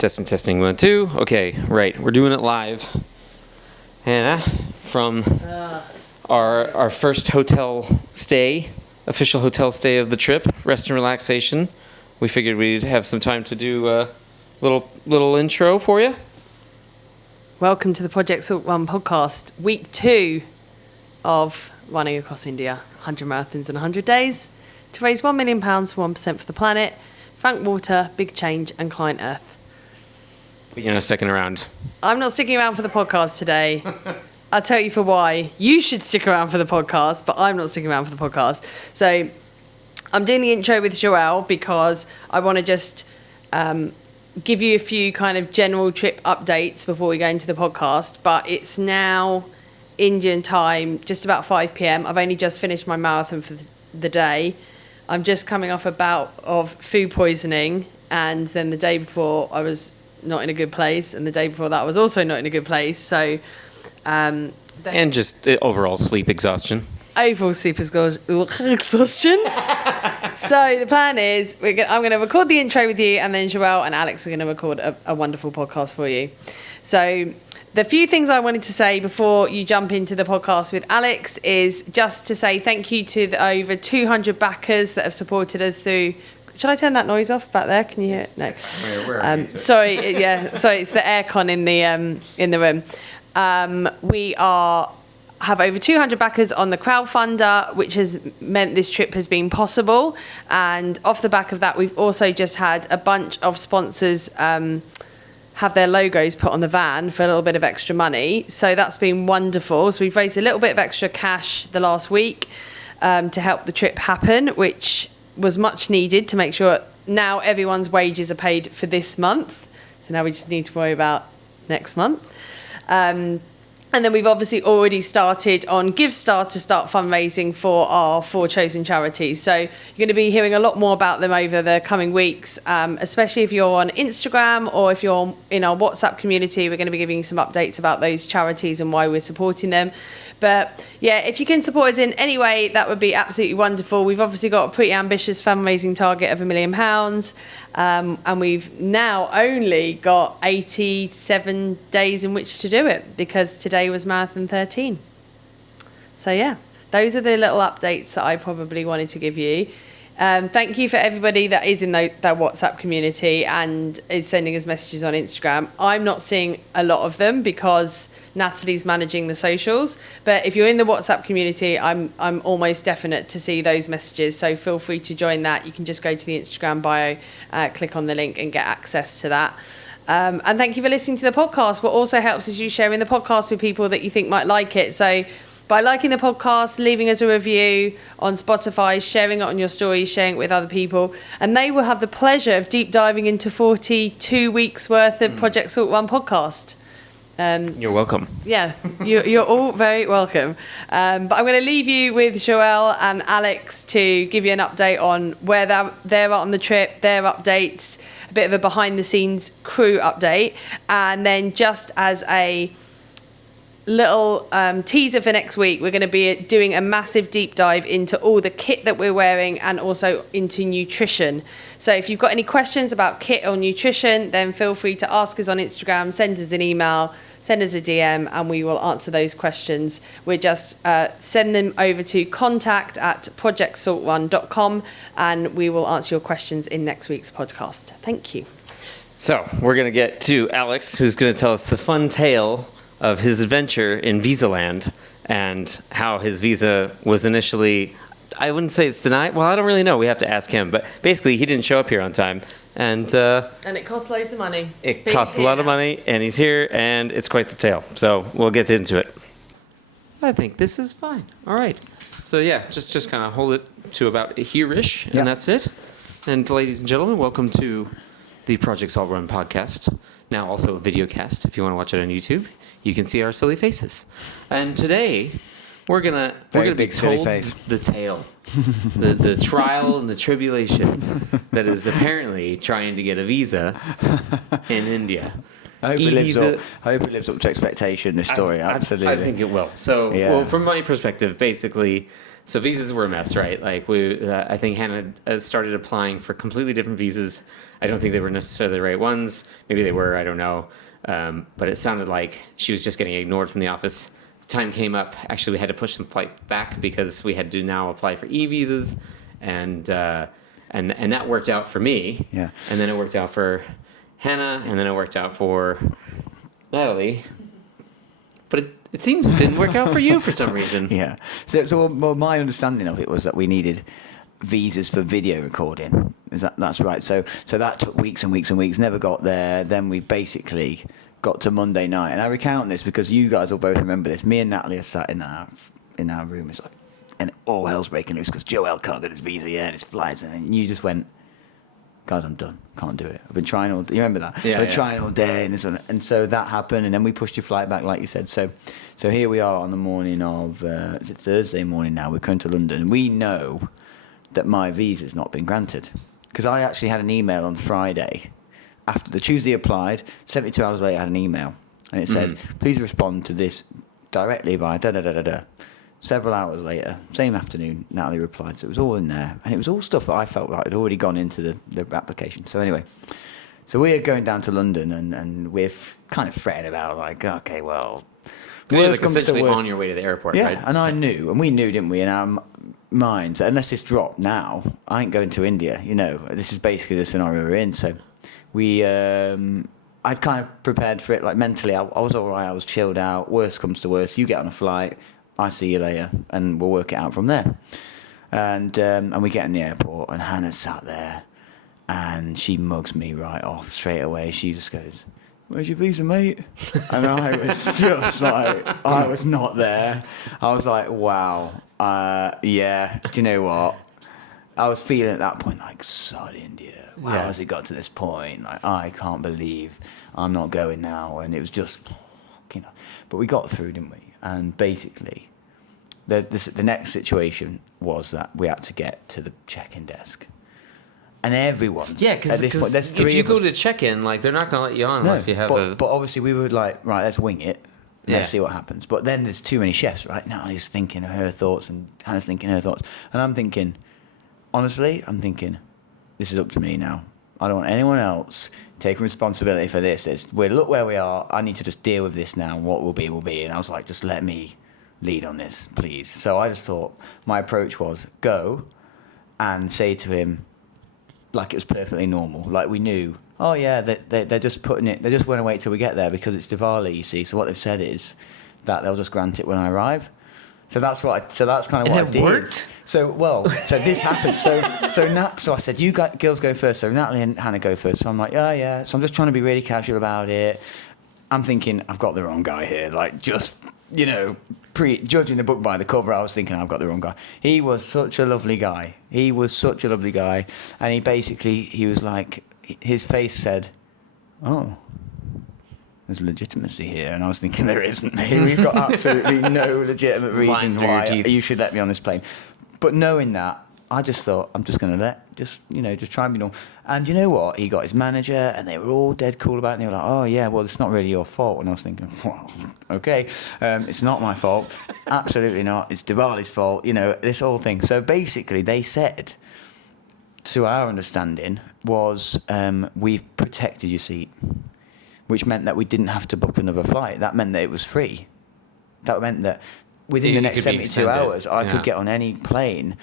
Testing 1, 2. Okay, right. We're doing it live. Hannah, from our first official hotel stay of the trip, rest and relaxation. We figured we'd have some time to do a little intro for you. Welcome to the Project Salt Run podcast, week 2 of running across India, 100 marathons in 100 days, to raise £1 million for 1% for the planet. Frank Water, Big Change, and ClientEarth. But you're not sticking around. I'm not sticking around for the podcast today. I'll tell you for why. You should stick around for the podcast, but I'm not sticking around for the podcast. So I'm doing the intro with Joelle because I want to just give you a few kind of general trip updates before we go into the podcast. But it's now Indian time, just about 5 p.m. I've only just finished my marathon for the day. I'm just coming off a bout of food poisoning, and then the day before I was not in a good place, and the day before that I was also not in a good place. So, and just overall sleep exhaustion. Overall sleep exhaustion. So the plan is I'm going to record the intro with you, and then Joelle and Alex are going to record a wonderful podcast for you. So the few things I wanted to say before you jump into the podcast with Alex is just to say thank you to the over 200 backers that have supported us through. Should I turn that noise off back there? Can you hear it? No. Sorry, it's the aircon in the room. We have over 200 backers on the crowdfunder, which has meant this trip has been possible. And off the back of that, we've also just had a bunch of sponsors have their logos put on the van for a little bit of extra money. So that's been wonderful. So we've raised a little bit of extra cash the last week to help the trip happen, which was much needed to make sure now everyone's wages are paid for this month. So now we just need to worry about next month. And then we've obviously already started on GiveStar to start fundraising for our 4 chosen charities. So you're going to be hearing a lot more about them over the coming weeks, especially if you're on Instagram or if you're in our WhatsApp community. We're going to be giving you some updates about those charities and why we're supporting them. But yeah, if you can support us in any way, that would be absolutely wonderful. We've obviously got a pretty ambitious fundraising target of £1 million. And we've now only got 87 days in which to do it because today was Marathon 13. So yeah, those are the little updates that I probably wanted to give you. Thank you for everybody that is in that WhatsApp community and is sending us messages on Instagram. I'm not seeing a lot of them because Natalie's managing the socials. But if you're in the WhatsApp community, I'm almost definite to see those messages. So feel free to join that. You can just go to the Instagram bio, click on the link and get access to that. And thank you for listening to the podcast. What also helps is you sharing the podcast with people that you think might like it. So by liking the podcast, leaving us a review on Spotify, sharing it on your stories, sharing it with other people, and they will have the pleasure of deep diving into 42 weeks worth of Project Salt Run podcast. You're welcome. Yeah, you're all very welcome. But I'm going to leave you with Joelle and Alex to give you an update on where they're on the trip, their updates, a bit of a behind-the-scenes crew update, and then just as a little teaser for next week, we're going to be doing a massive deep dive into all the kit that we're wearing and also into nutrition. So if you've got any questions about kit or nutrition, then feel free to ask us on Instagram, send us an email, send us a DM, and we will answer those questions. We'll just send them over to contact@projectsaltrun.com and we will answer your questions in next week's podcast. Thank you. So we're going to get to Alex, who's going to tell us the fun tale of his adventure in Visa Land and how his visa was initially, I wouldn't say it's denied. Well, I don't really know. We have to ask him. But basically, he didn't show up here on time. And it costs loads of money. It costs a lot of money, and he's here, and it's quite the tale. So we'll get into it. I think this is fine. All right. So yeah, just kind of hold it to about here-ish, and that's it. And ladies and gentlemen, welcome to the Project Salt Run podcast. Now also a video cast if you want to watch it on YouTube. You can see our silly faces. And today, we're gonna be told the tale, the trial and the tribulation that is apparently trying to get a visa in India. I hope it lives up to expectation, this story. Absolutely. I think it will. So, well, from my perspective, basically, So visas were a mess, right? Like I think Hannah started applying for completely different visas. I don't think they were necessarily the right ones. Maybe they were. I don't know. But it sounded like she was just getting ignored from the office. Time came up. Actually, we had to push some flight back because we had to now apply for e-visas, and that worked out for me. Yeah. And then it worked out for Hannah, and then it worked out for Natalie. But it seems it didn't work out for you for some reason. Yeah. So well, my understanding of it was that we needed visas for video recording. That's right? So that took weeks and weeks and weeks. Never got there. Then we basically got to Monday night, and I recount this because you guys will both remember this. Me and Natalie are sat in our room. It's like, and all hell's breaking loose because Joel can't get his visa yet, and his flights, and you just went, guys, I'm done. Can't do it. I've been trying all day. You remember that? Yeah. We're trying all day. And so that happened. And then we pushed your flight back, like you said. So here we are on the morning of, is it Thursday morning now? We're coming to London. And we know that my visa's not been granted. Because I actually had an email on Friday. After the Tuesday applied, 72 hours later I had an email. And it said, please respond to this directly via da-da-da-da-da. Several hours later, same afternoon, Natalie replied. So it was all in there. And it was all stuff that I felt like had already gone into the application. So anyway, so we're going down to London and we're kind of fretting about like, okay, well... You're like essentially on your way to the airport, yeah, right? Yeah, and I knew, and we knew, didn't we, in our minds, unless this dropped now, I ain't going to India, you know. This is basically the scenario we're in. So we... I'd kind of prepared for it, like mentally. I was all right, I was chilled out. Worst comes to worst, you get on a flight... I see you later, and we'll work it out from there. And we get in the airport, and Hannah sat there, and she mugs me right off straight away. She just goes, "Where's your visa, mate?" And I was just like, I was not there. I was like, wow, yeah. Do you know what? I was feeling at that point like, sod India. How has it got to this point? Like, I can't believe I'm not going now. And it was just, you know. But we got through, didn't we? And basically, the next situation was that we had to get to the check-in desk. And everyone's... Yeah, because if you go to check-in, like, they're not going to let you on unless you have But obviously we were like, right, let's wing it. Let's see what happens. But then there's too many chefs, right? Now he's thinking of her thoughts and Hannah's thinking her thoughts. And I'm thinking, honestly, this is up to me now. I don't want anyone else taking responsibility for this. Look where we are. I need to just deal with this now. What will be, will be. And I was like, just let me lead on this, please. So I just thought my approach was go and say to him, like it was perfectly normal. Like we knew, oh yeah, they're just putting it, they just want to wait till we get there because it's Diwali, you see. So what they've said is that they'll just grant it when I arrive. So that's kind of what I did. Worked? So this happened. So I said, you girls go first. So Natalie and Hannah go first. So I'm like, oh yeah. So I'm just trying to be really casual about it. I'm thinking I've got the wrong guy here. Like just, you know, judging the book by the cover, I was thinking I've got the wrong guy. He was such a lovely guy. And he was like, his face said, oh, there's legitimacy here. And I was thinking, there isn't. We've got absolutely no legitimate reason why you should let me on this plane. But knowing that, I just thought, I'm just going to just try and be normal. And you know what? He got his manager, and they were all dead cool about it. And they were like, oh, yeah, well, it's not really your fault. And I was thinking, well, okay, it's not my fault. Absolutely not. It's Diwali's fault, you know, this whole thing. So basically, they said, to our understanding, was we've protected your seat, which meant that we didn't have to book another flight. That meant that it was free. That meant that within the next 72 hours, I could get on any plane,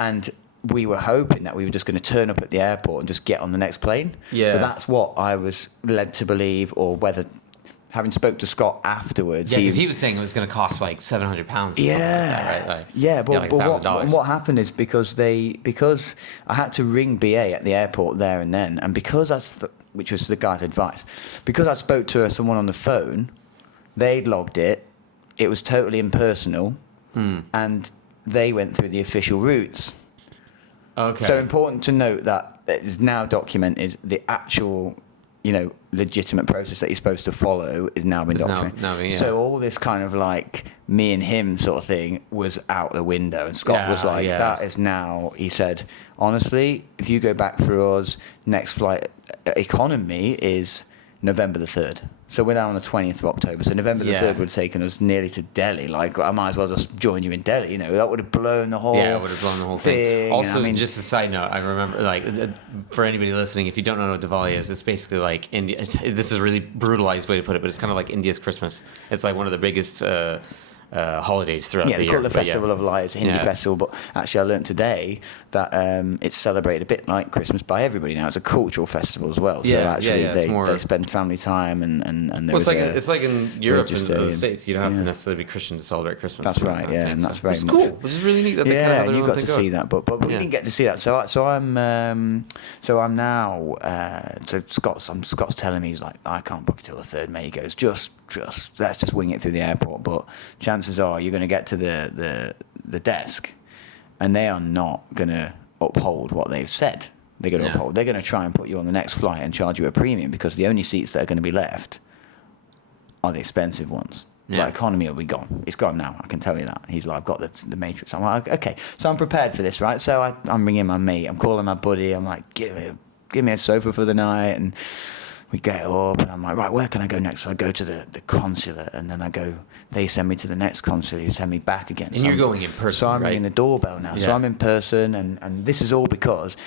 and we were hoping that we were just going to turn up at the airport and just get on the next plane. Yeah. So that's what I was led to believe, or whether, having spoke to Scott afterwards... Yeah, because he was saying it was going to cost like £700 or something like that, right? Like, but what happened is because I had to ring BA at the airport there and then, and because which was the guy's advice, because I spoke to someone on the phone, they'd logged it, it was totally impersonal, and they went through the official routes. Okay. So important to note that it's now documented the actual, you know, legitimate process that you're supposed to follow is now been documented. So all this kind of like me and him sort of thing was out the window. And Scott was like, that is now, he said, honestly, if you go back through us, next flight economy is November the 3rd. So we're now on the 20th of October. So November the 3rd would have taken us nearly to Delhi. Like, I might as well just join you in Delhi. You know, that would have blown the whole it would have blown the whole thing. thing. Also, I mean, just a side note, I remember, like, for anybody listening, if you don't know what Diwali is, it's basically like India. This is a really brutalized way to put it, but it's kind of like India's Christmas. It's like one of the biggest holidays throughout the year. Yeah, they call it the Festival of Lights, a Hindi festival. But actually, I learned today that it's celebrated a bit like Christmas by everybody now. It's a cultural festival as well. So actually, they spend family time and there well, it's like in Europe and the States. You don't have to necessarily be Christian to celebrate Christmas. That's right. Yeah, and that's very it's much cool. Which is really neat that they kind of have their you own got thing to see that, but we didn't get to see that. So I'm now. So Scott's telling me, he's like, I can't book it till the 3rd May. He goes, just let's just wing it through the airport. But chances are you're going to get to the desk, and they are not going to uphold what they've said. They're going to uphold. They're going to try and put you on the next flight and charge you a premium, because the only seats that are going to be left are the expensive ones. Yeah. Like, economy will be gone. It's gone now. I can tell you that. He's like, I've got the Matrix. I'm like, okay. So I'm prepared for this, right? So I'm ringing my mate. I'm calling my buddy. I'm like, give me a sofa for the night. And we get up, and I'm like, right, where can I go next? So I go to the consulate, and then they send me to the next consulate, who send me back again. And you're going in person, So I'm right? ringing the doorbell now. Yeah. So I'm in person, and this is all because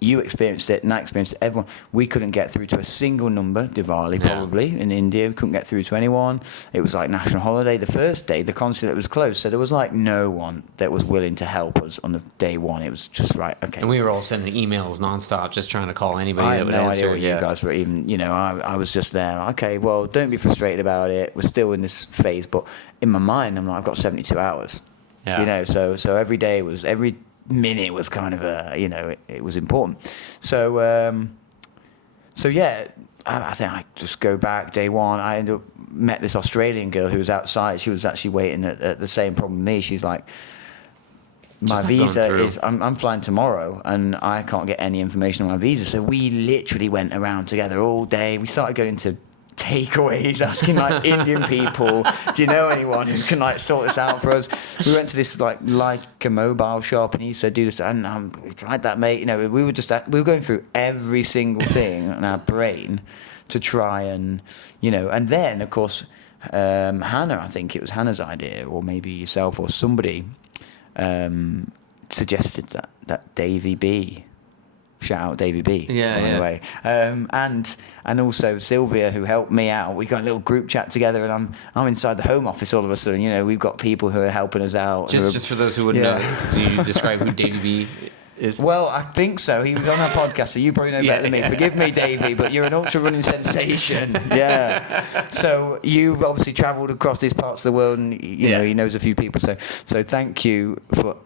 you experienced it, and I experienced it, everyone. We couldn't get through to a single number, Diwali probably, in India. We couldn't get through to anyone. It was like national holiday. The first day, the consulate was closed, so there was like no one that was willing to help us on the day one. It was just right, okay. And we were all sending emails nonstop, just trying to call anybody that would answer. I had no idea what you guys were even, I was just there. Okay, well, don't be frustrated about it. We're still in this phase, but in my mind, I'm like, I've got 72 hours. Yeah. So every day was, every minute was kind of it was important. So yeah, I think I just go back day one. I ended up met this Australian girl who was outside. She was actually waiting at the same problem with me. She's like, my visa is, I'm flying tomorrow, and I can't get any information on my visa. So we literally went around together all day. We started going to takeaways, asking like Indian people, do you know anyone who can like sort this out for us? We went to this like a mobile shop, and he said, do this, and we tried that, mate. We were going through every single thing in our brain to try and and then of course Hannah, I think it was Hannah's idea, or maybe yourself or somebody suggested that Davy B. Shout out Davy B. Yeah, by the way. And also Sylvia, who helped me out. We got a little group chat together, and I'm inside the Home Office all of a sudden. We've got people who are helping us out. Just for those who wouldn't know, can you describe who Davy B is? Well, I think so. He was on our podcast, so you probably know better than me. Forgive me, Davy, but you're an ultra running sensation. Yeah. So you've obviously travelled across these parts of the world, and he knows a few people. So thank you for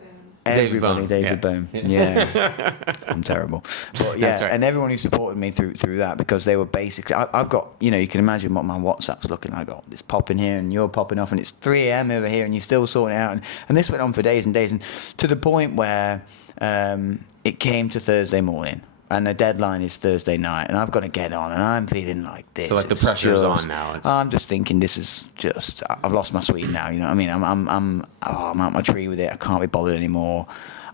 everybody, David Bohm. Yeah. I'm terrible. But yeah, right. And everyone who supported me through that, because they were basically, I've got, you can imagine what my WhatsApp's looking like. I've got this popping here, and you're popping off, and it's 3 a.m. over here, and you're still sorting it out. And this went on for days and days, and to the point where it came to Thursday morning. And the deadline is Thursday night, and I've got to get on, and I'm feeling like this. So like the pressure is on now. I'm just thinking, this is just, I've lost my sweet now. You know what I mean? I'm out my tree with it. I can't be bothered anymore.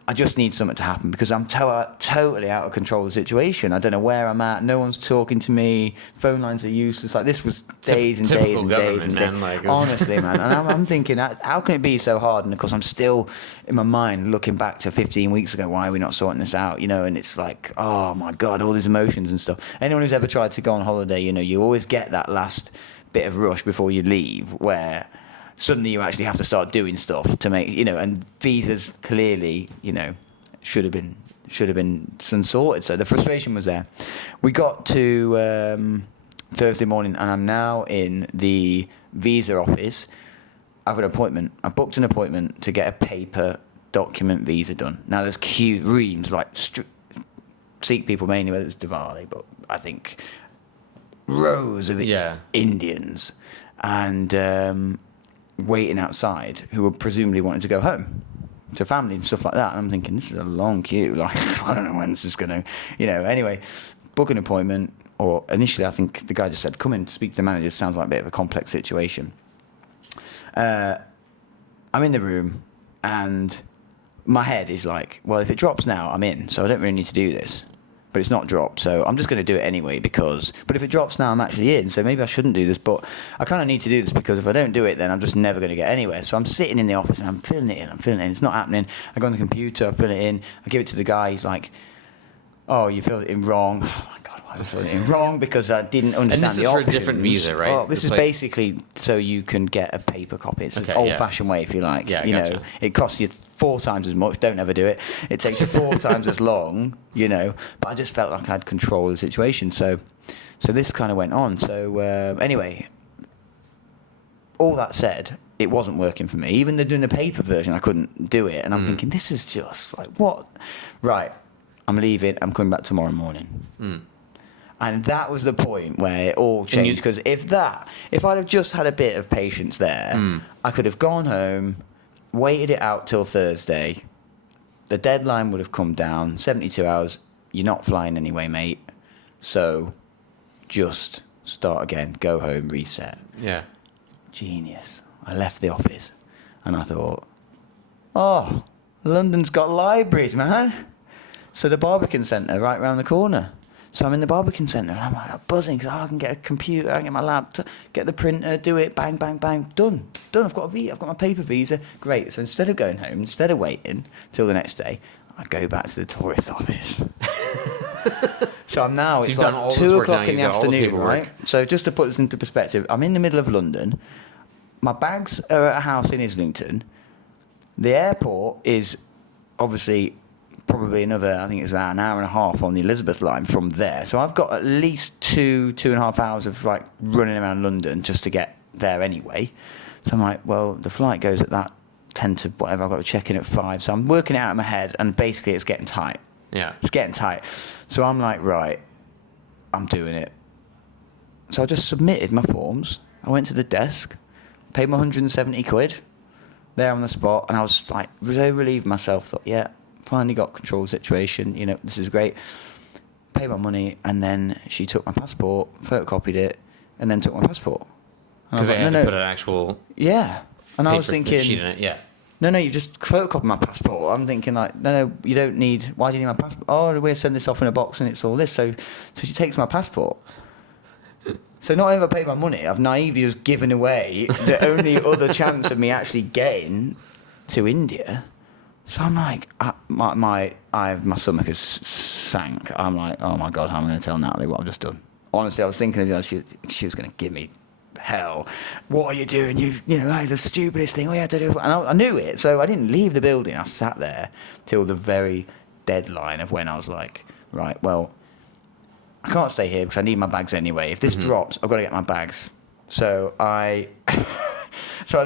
I just need something to happen, because I'm totally out of control of the situation. I don't know where I'm at. No one's talking to me. Phone lines are useless. Like, this was days and days and days and days. Like, honestly, man. And I'm thinking, how can it be so hard? And of course, I'm still in my mind looking back to 15 weeks ago. Why are we not sorting this out? And it's like, oh my God, all these emotions and stuff. Anyone who's ever tried to go on holiday, you always get that last bit of rush before you leave, where suddenly you actually have to start doing stuff to make, and visas clearly, should have been sorted. So the frustration was there. We got to Thursday morning, and I'm now in the visa office. I have an appointment. I booked an appointment to get a paper document visa done. Now there's reams, like Sikh people mainly, whether it's Diwali, but I think rows of Indians, and waiting outside, who were presumably wanting to go home to family and stuff like that. And I'm thinking, this is a long queue. Like, I don't know when this is going to, Anyway, book an appointment, or initially I think the guy just said, come in, speak to the manager. Sounds like a bit of a complex situation. I'm in the room, and my head is like, well, if it drops now, I'm in, so I don't really need to do this. but it's not dropped. So I'm just going to do it anyway but if it drops now, I'm actually in. So maybe I shouldn't do this, but I kind of need to do this because if I don't do it, then I'm just never going to get anywhere. So I'm sitting in the office and I'm filling it in. It's not happening. I go on the computer, I fill it in. I give it to the guy. He's like, "Oh, you filled it in wrong." Oh my God, why did I fill it in wrong? Because I didn't understand the And this is for a different visa, right? Oh, this It's is like- basically so you can get a paper copy. It's Okay, an old-fashioned way, if you like. Yeah, you gotcha. know, it costs you 4 times as much. Don't ever do it. It takes you 4 times as long. You know, but I just felt like I had control of the situation. So this kind of went on. So anyway, all that said, it wasn't working for me. Even though doing the paper version, I couldn't do it. And I'm thinking, this is just like, what? Right, I'm leaving. I'm coming back tomorrow morning. And that was the point where it all changed. Because if I'd have just had a bit of patience there, I could have gone home, waited it out till Thursday. The deadline would have come down, 72 hours. You're not flying anyway, mate. So just start again, go home, reset. Yeah. Genius. I left the office and I thought, oh, London's got libraries, man. So the Barbican Centre right round the corner. So I'm in the Barbican Centre and I'm like buzzing because I can get a computer, I can get my laptop, get the printer, do it, bang, bang, bang, done. I've got my paper visa. Great. So instead of going home, instead of waiting till the next day, I go back to the tourist office. So I'm now, So it's you've done like all this 2 work now, o'clock in the you've got all the afternoon, paperwork. right? So just to put this into perspective, I'm in the middle of London. My bags are at a house in Islington. The airport is obviously probably another, I think it's about an hour and a half on the Elizabeth line from there. So I've got at least 2.5 hours of like running around London just to get there anyway. So I'm like, well, the flight goes at that 10 to whatever, I've got to check in at 5. So I'm working it out in my head and basically it's getting tight. Yeah. It's getting tight. So I'm like, right, I'm doing it. So I just submitted my forms. I went to the desk, paid my 170 quid there on the spot, and I was like, so relieved myself. Thought, yeah, finally got control of the situation. You know, this is great. Paid my money, and then she took my passport, photocopied it, and then took my passport. And I Because was they like, had no, to no. put an actual Yeah. And I was paper thinking, sheet in it. Yeah. no, you just photocopied my passport. I'm thinking like, no, you don't need, why do you need my passport? Oh, we'll send this off in a box and it's all this. So she takes my passport. So not only have I paid my money, I've naively just given away the only other chance of me actually getting to India. So I'm like, my stomach has sank. I'm like, oh my God, how am I going to tell Natalie what I've just done? Honestly, I was thinking of her, she was going to give me hell. What are you doing? You know, that is the stupidest thing. All you had to do. And I knew it, so I didn't leave the building. I sat there till the very deadline of when I was like, right, well, I can't stay here because I need my bags anyway. If this drops, I've got to get my bags. So I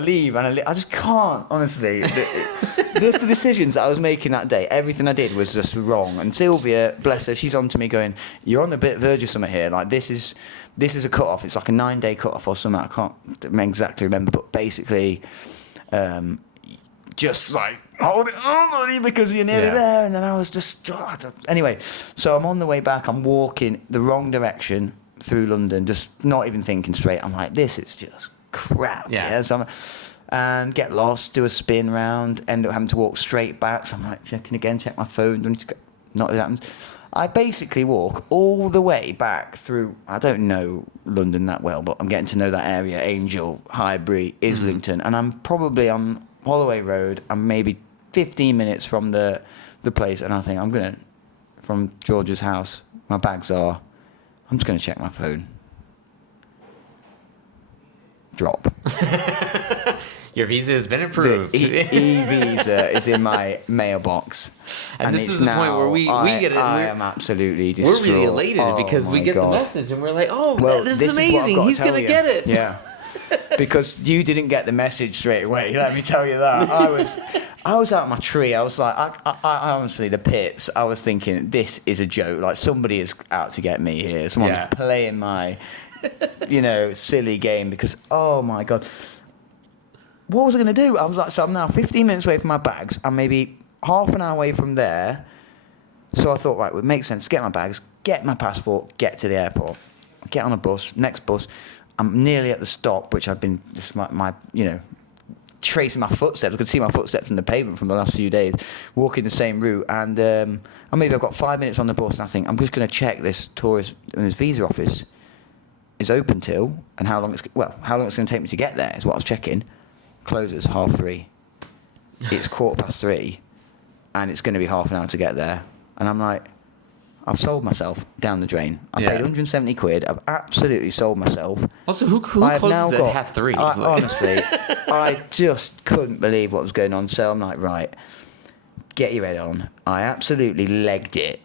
leave and I just can't, honestly. The decisions that I was making that day, everything I did was just wrong. And Sylvia, bless her, she's on to me going, you're on the verge of something here. Like, this is a cut-off. It's like a 9-day cut-off or something. I can't exactly remember. But basically, just like, hold it on, buddy, because you're nearly there. And then I was just... Anyway, so I'm on the way back. I'm walking the wrong direction through London, just not even thinking straight. I'm like, this is just crap. Yeah. So and get lost, do a spin round, end up having to walk straight back. So I'm like, checking again, check my phone. Not that happens. I basically walk all the way back through, I don't know London that well, but I'm getting to know that area, Angel, Highbury, Islington, and I'm probably on Holloway Road. I'm maybe 15 minutes from the place, and I think I'm going to, from George's house, my bags are, I'm just going to check my phone. Drop. Your visa has been approved. The e-visa is in my mailbox. And this it's is the point where we get it. I am absolutely distraught. We're really elated because we my get God. the message and we're like, oh, Well, this this is what I've amazing. got He's tell going to you. get it. Yeah. Because you didn't get the message straight away. Let me tell you that. I was out of my tree. I was like, I honestly, the pits. I was thinking, this is a joke. Like, somebody is out to get me here. Someone's playing my, silly game because, oh my God. What was I going to do? I was like, so I'm now 15 minutes away from my bags. I'm maybe half an hour away from there. So I thought, right, it would make sense to get my bags, get my passport, get to the airport, get on a bus, next bus. I'm nearly at the stop, which I've been, this is my tracing my footsteps. I could see my footsteps in the pavement from the last few days, walking the same route. And maybe I've got 5 minutes on the bus, and I think I'm just going to check this tourist and this visa office is open till, and how long it's going to take me to get there is what I was checking. Closes 3:30. It's 3:15, and it's going to be half an hour to get there. And I'm like, I've sold myself down the drain. I've paid 170 quid. I've absolutely sold myself. Also, who closes at 3:30? Honestly, I just couldn't believe what was going on. So I'm like, right, get your head on. I absolutely legged it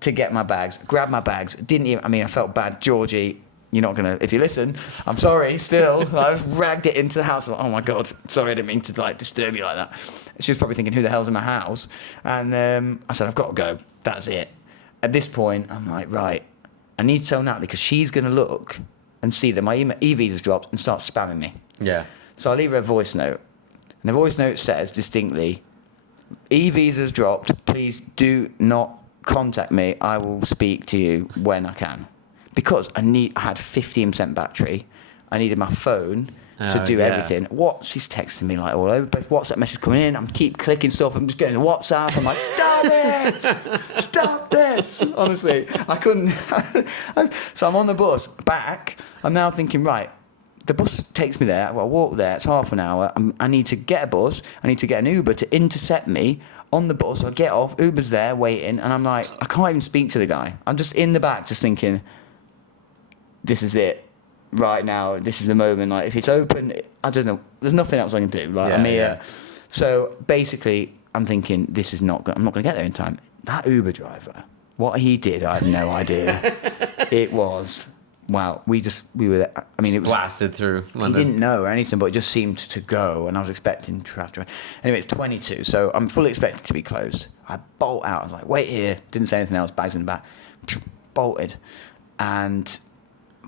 to get my bags, grabbed my bags. I felt bad. Georgie, you're not going to, if you listen, I'm sorry still. I've dragged it into the house. Like, oh my God, sorry, I didn't mean to disturb you like that. She was probably thinking, who the hell's in my house? And I said, I've got to go. That's it. At this point, I'm like, right, I need to tell Natalie because she's going to look and see that my e-visa's dropped and start spamming me. Yeah. So I leave her a voice note. And the voice note says distinctly, e-visa's dropped. Please do not contact me. I will speak to you when I can. Because I had 15% battery. I needed my phone to do everything. She's texting me like all over the place. WhatsApp message coming in. I'm keep clicking stuff. I'm just going to WhatsApp. I'm like, stop it! Stop this! Honestly, I couldn't. So I'm on the bus back. I'm now thinking, right, the bus takes me there. I walk there. It's half an hour. I need to get a bus. I need to get an Uber to intercept me on the bus. So I get off. Uber's there waiting. And I'm like, I can't even speak to the guy. I'm just in the back just thinking, this is it. Right now, this is the moment. Like, if it's open, I don't know. There's nothing else I can do. Like, I'm here. So basically, I'm thinking I'm not going to get there in time. That Uber driver, what he did, I had no idea. It was wow. We were there. I mean, it was blasted through London. He didn't know or anything, but it just seemed to go. And I was expecting to have to. Anyway, it's 22, so I'm fully expected to be closed. I bolt out. I was like, wait here. Didn't say anything else. Bags in the back. Bolted, and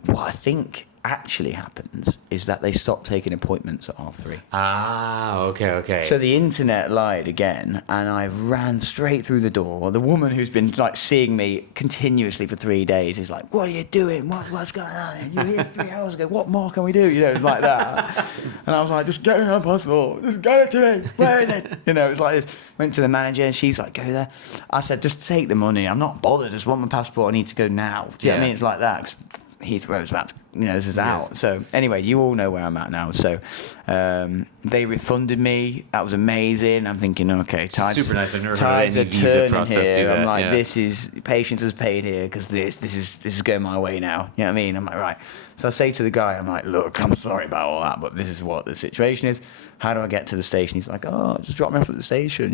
what I think actually happens is that they stop taking appointments at 3:30. Okay. So the internet lied again, and I ran straight through the door. The woman who's been seeing me continuously for 3 days is like, "What are you doing? What's going on? You were here 3 hours ago. What more can we do?" It's like that. And I was like, "Just get me on passport. Just get it to me. Where is it?" It's like this. Went to the manager, and she's like, "Go there." I said, "Just take the money. I'm not bothered. I just want my passport. I need to go now." Do you know what I mean? It's like that. 'Cause Heathrow's about to, this is out. So anyway, you all know where I'm at now. So they refunded me. That was amazing. I'm thinking, okay, super nice. I've never tides heard are any visa turning process here. do that. I'm like, this is patience is paid here because this is going my way now. You know what I mean? I'm like, right. So I say to the guy, I'm like, look, I'm sorry about all that, but this is what the situation is. How do I get to the station? He's like, oh, just drop me off at the station.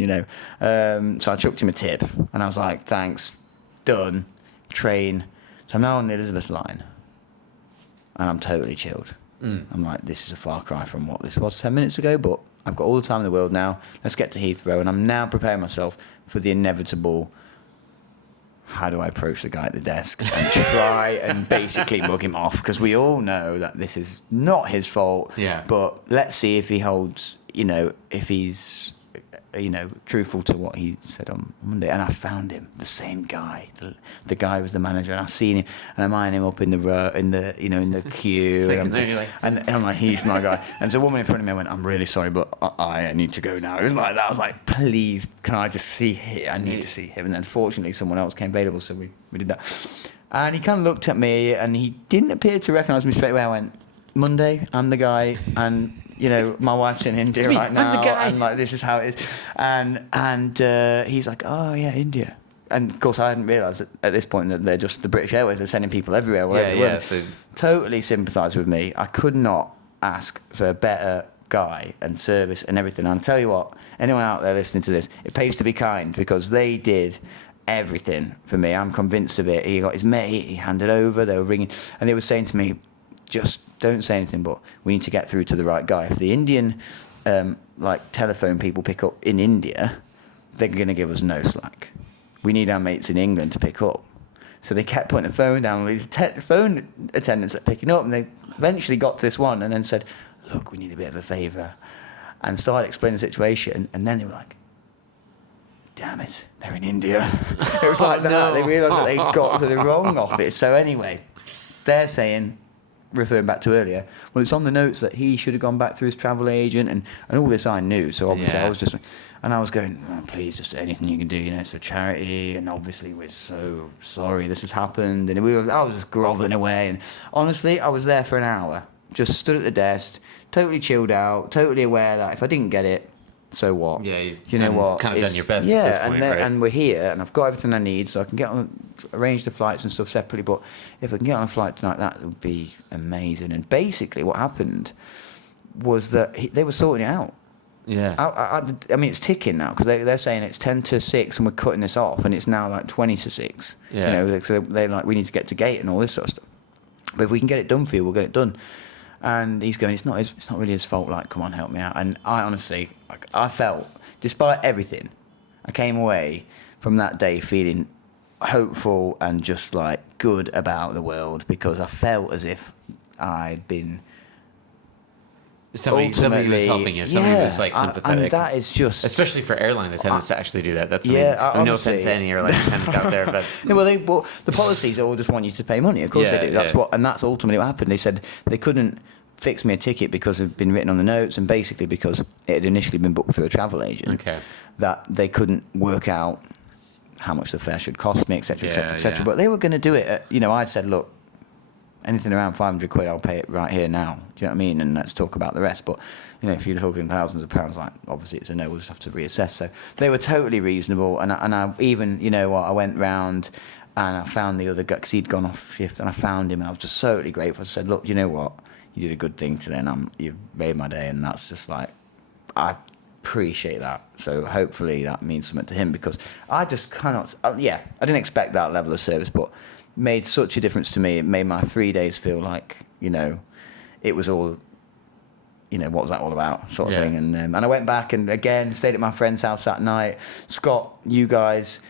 So I chucked him a tip, and I was like, thanks, done. Train. So I'm now on the Elizabeth line. And I'm totally chilled. I'm like, this is a far cry from what this was 10 minutes ago, but I've got all the time in the world now. Let's get to Heathrow. And I'm now preparing myself for the inevitable, how do I approach the guy at the desk and try and basically mug him off? Because we all know that this is not his fault. Yeah. But let's see if he holds, if he's, truthful to what he said on Monday. And I found him, the same guy. The guy was the manager, and I seen him, and I'm eyeing him up in the queue, and I'm like, he's my guy. And so a woman in front of me went, I'm really sorry, but I need to go now. It was like that. I was like, please, can I just see him? I need to see him. And then fortunately, someone else came available, so we did that. And he kind of looked at me, and he didn't appear to recognise me straight away. I went, Monday, I'm the guy, and my wife's in India right now, and like this is how it is, and he's like, oh yeah, India, and of course I hadn't realised at this point that they're just the British Airways. They're sending people everywhere. So totally sympathised with me. I could not ask for a better guy and service and everything. And I'll tell you what, anyone out there listening to this, it pays to be kind because they did everything for me. I'm convinced of it. He got his mate, he handed over, they were ringing, and they were saying to me, just don't say anything, but we need to get through to the right guy. If the Indian telephone people pick up in India, they're going to give us no slack. We need our mates in England to pick up. So they kept putting the phone down. These phone attendants are picking up, and they eventually got to this one and then said, look, we need a bit of a favour, and started explaining the situation. And then they were like, damn it, they're in India. It was like that. No. They realised that they got to the wrong office. So anyway, they're saying, referring back to earlier, well, it's on the notes that he should have gone back through his travel agent and all this I knew. So obviously I was just, and I was going, oh, please, just anything you can do, you know, it's for charity. And obviously we're so sorry this has happened. And I was just groveling away. And honestly, I was there for an hour, just stood at the desk, totally chilled out, totally aware that if I didn't get it, so what? Yeah, you know what? Kind of done your best yeah, at this point, right? And we're here, and I've got everything I need, so I can arrange the flights and stuff separately. But if I can get on a flight tonight, that would be amazing. And basically, what happened was that they were sorting it out. Yeah. I mean, it's ticking now because they're saying it's 10 to 6 and we're cutting this off, and it's now like 20 to 6. Yeah. You know, so they're like, we need to get to gate and all this sort of stuff. But if we can get it done for you, we'll get it done. And he's going, it's not really his fault. Like, come on, help me out. And I honestly, I felt, despite everything, I came away from that day feeling hopeful and just like good about the world because I felt as if I'd been somebody was helping you. Somebody was like sympathetic. And that is just, especially for airline attendants to actually do that. That's honestly, no offense to any airline attendants out there, but yeah, well, the policies all just want you to pay money. Of course they do. That's that's ultimately what happened. They said they couldn't fix me a ticket because it had been written on the notes, and basically because it had initially been booked through a travel agent. Okay. That they couldn't work out how much the fare should cost me, etc., etc., etc. Yeah. But they were going to do it. I said, look, anything around 500 quid, I'll pay it right here now. Do you know what I mean? And let's talk about the rest. But if you're talking thousands of pounds, like obviously it's a no. We'll just have to reassess. So they were totally reasonable, and I even I went round and I found the other guy because he'd gone off shift, and I found him. And I was just totally grateful. I said, look, you know what? You did a good thing today, and you've made my day, and that's just like I appreciate that. So hopefully that means something to him because I just cannot. I didn't expect that level of service, but made such a difference to me. It made my 3 days feel like it was all. What was that all about, sort of thing. And I went back and again stayed at my friend's house that night. Scott, you guys,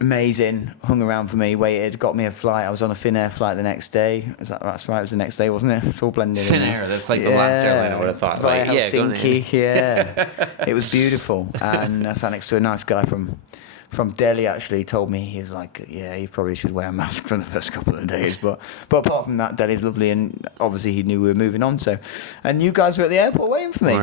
amazing, hung around for me, waited, got me a flight. I was on a Finnair flight the next day. That's right, it was the next day, wasn't it? It's all blended in. Finnair, that's like the last airline I would have thought. Via Like, Helsinki, it was beautiful. And I sat next to a nice guy from Delhi. Actually told me, he's like, you probably should wear a mask for the first couple of days, but apart from that, Delhi's lovely, and obviously he knew we were moving on. So, and you guys were at the airport waiting for me,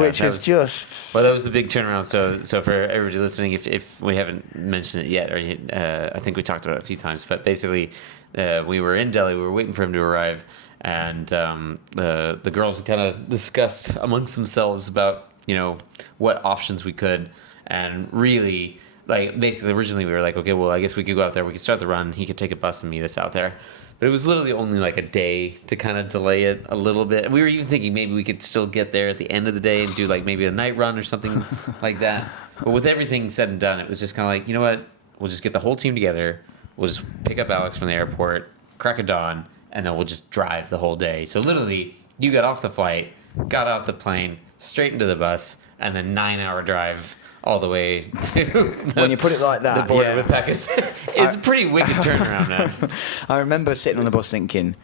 which was just that was a big turnaround. So for everybody listening, if we haven't mentioned it yet, or I think we talked about it a few times, but basically we were in Delhi, we were waiting for him to arrive, and the girls kind of discussed amongst themselves about what options we could, and really. Like, basically, originally we were like, okay, well, I guess we could go out there. We could start the run. He could take a bus and meet us out there. But it was literally only like a day to kind of delay it a little bit. And we were even thinking maybe we could still get there at the end of the day and do like maybe a night run or something like that. But with everything said and done, it was just kind of like, you know what? We'll just get the whole team together. We'll just pick up Alex from the airport, crack of dawn, and then we'll just drive the whole day. So literally, you got off the flight, got off the plane, straight into the bus, and then 9-hour drive all the way to when you put it like that, the border with Pakistan. It's a pretty wicked turnaround, man. I remember sitting on the bus thinking,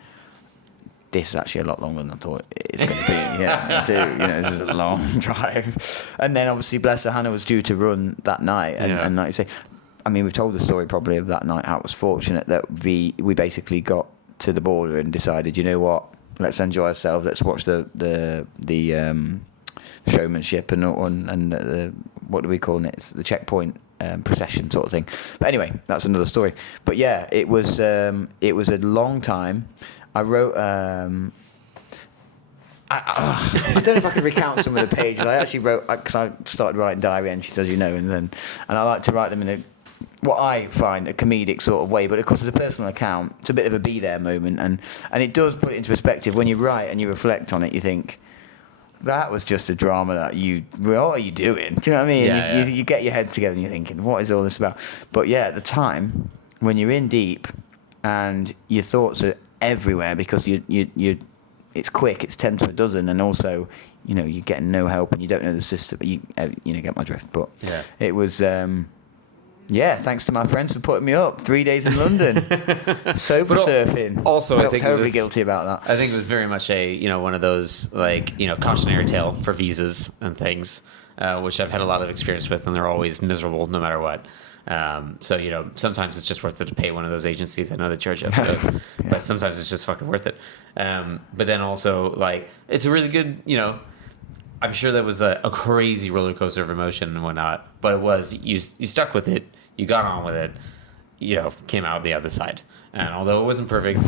this is actually a lot longer than I thought it's going to be. I do. This is a long drive. And then obviously, bless her, Hannah was due to run that night. And like you say, I mean, we've told the story probably of that night, how it was fortunate that we basically got to the border and decided, you know what, let's enjoy ourselves. Let's watch the showmanship and the what do we call it? It's the checkpoint procession sort of thing. But anyway, that's another story. But yeah, it was a long time. I wrote. I don't know if I could recount some of the pages. I actually wrote because I started writing diary entries, as you know, and I like to write them in what I find a comedic sort of way, but of course as a personal account, it's a bit of a be there moment, and it does put it into perspective. When you write and you reflect on it, you think, that was just a drama that what are you doing? Do you know what I mean? You get your head together and you're thinking, what is all this about? But yeah, at the time, when you're in deep and your thoughts are everywhere because it's quick, it's 10 to a dozen, and also, you're getting no help and you don't know the system. You get my drift. But it was, thanks to my friends for putting me up 3 days in London, sober surfing. Also, I think totally guilty about that. I think it was very much one of those cautionary tale for visas and things, which I've had a lot of experience with, and they're always miserable no matter what. So, sometimes it's just worth it to pay one of those agencies. I know they charge you for those, but sometimes it's just fucking worth it. But then also, like, it's a really good, I'm sure that was a crazy roller coaster of emotion and whatnot, but it was, you stuck with it, you got on with it, came out the other side. And although it wasn't perfect,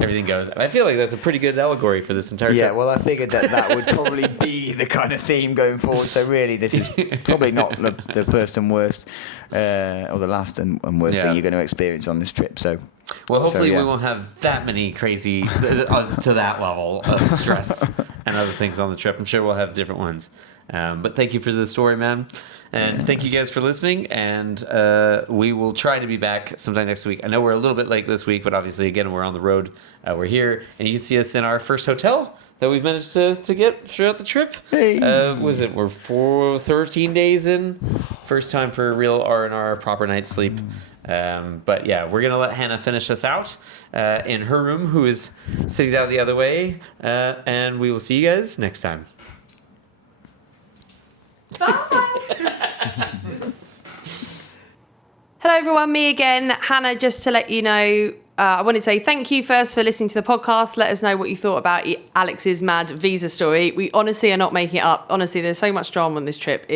everything goes. And I feel like that's a pretty good allegory for this entire trip. Yeah, well, I figured that would probably be the kind of theme going forward. So really, this is probably not the first and worst, or the last and worst thing you're going to experience on this trip. So, well, hopefully we won't have that many crazy to that level of stress and other things on the trip. I'm sure we'll have different ones. But thank you for the story, man. And thank you guys for listening. And we will try to be back sometime next week. I know we're a little bit late this week, but obviously, again, we're on the road. We're here. And you can see us in our first hotel that we've managed to get throughout the trip. Hey. We're 13 days in. First time for a real R&R, proper night's sleep. But yeah, we're going to let Hannah finish us out in her room, who is sitting down the other way. And we will see you guys next time. Hello everyone, me again, Hannah. Just to let you know, I want to say thank you first for listening to the podcast. Let us know what you thought about Alex's mad visa story. We honestly are not making it up. Honestly, there's so much drama on this trip.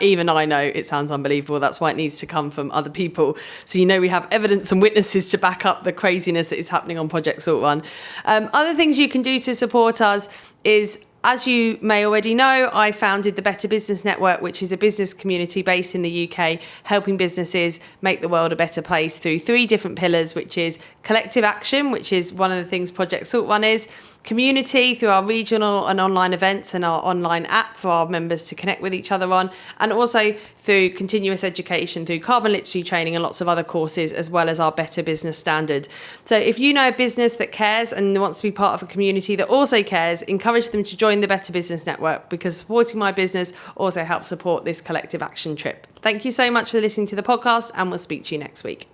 Even I know it sounds unbelievable. That's why it needs to come from other people. So we have evidence and witnesses to back up the craziness that is happening on Project Salt Run. Other things you can do to support us is, as you may already know, I founded the Better Business Network, which is a business community based in the UK, helping businesses make the world a better place through 3 different pillars, which is collective action, which is one of the things Project Salt Run is, community through our regional and online events and our online app for our members to connect with each other on, and also through continuous education through carbon literacy training and lots of other courses, as well as our Better Business Standard. So if you know a business that cares and wants to be part of a community that also cares, encourage them to join the Better Business Network, because supporting my business also helps support this collective action trip. Thank you so much for listening to the podcast, and we'll speak to you next week.